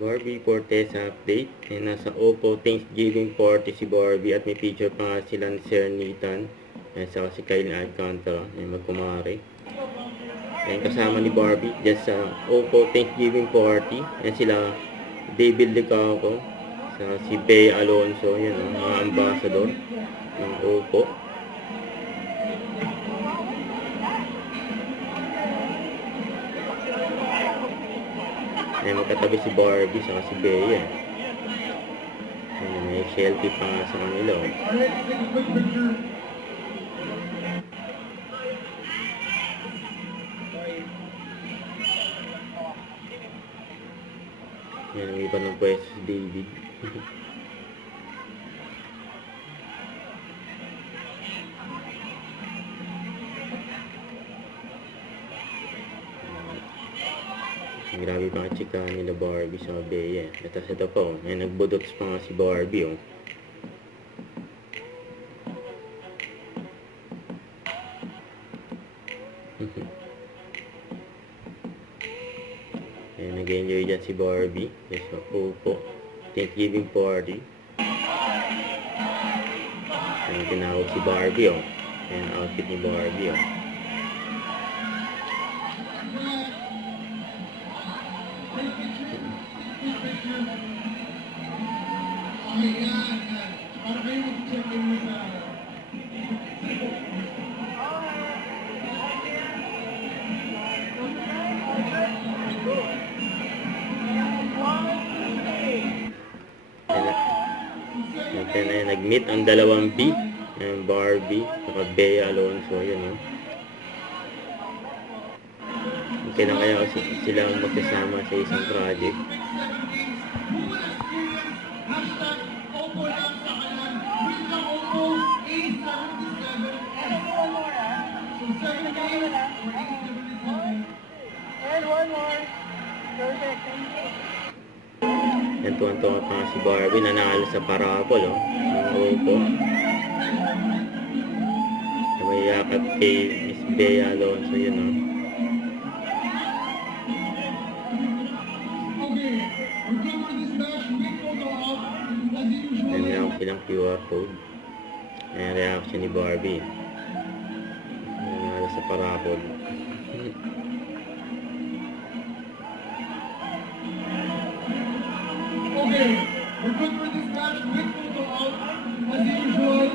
Barbie Fortes update. Nasa Oppo Thanksgiving party si Barbie at may picture pa nga sila ni Sir Nathan. Saka si Kyle Alcantara. Magkumari. Kasama ni Barbie dyan sa Oppo Thanksgiving party. Sila David Licauco. Si Bea Alonso. Mga ambassador ng Oppo. Magkatabi si Barbie saka si Bea. May selfie pa nga sa kanila. Ang iba ng pwesto si David. Grabe pa ang chika nila Barbie sa Bea. Tapos ito po, nagbudots pa nga si Barbie. Nag-enjoy dyan si Barbie. Sa Oppo Thanksgiving party. Tinawag si Barbie. Outfit ni Barbie. Nag-meet ang dalawang B, Barbie at Bea Alonso. Kailan kaya silang magkasama sa isang project? Tuwan-tuwa pa si Barbie, nanalo sa parapol, ng Oppo. May yakap kay Miss Bea Alonso, Meron silang QR code. Reaction ni Barbie. Nanalo sa parapol. Okay, we're good for this match. Quick photo out, as usual.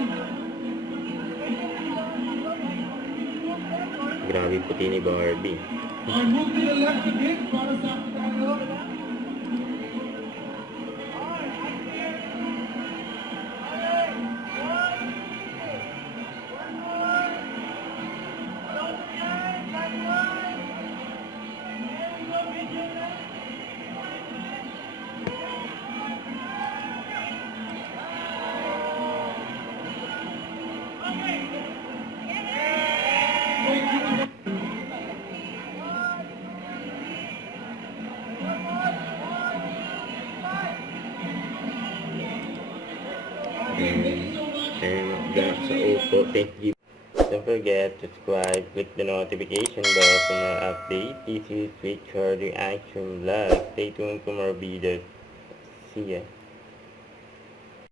Grabe puti ni Barbie. Move to the left a bit para sa tayo. Sa Oppo, thank you. Don't forget to subscribe, click the notification bell for more updates. This is Richard Reaction Vlog. Stay tuned for more videos. See ya.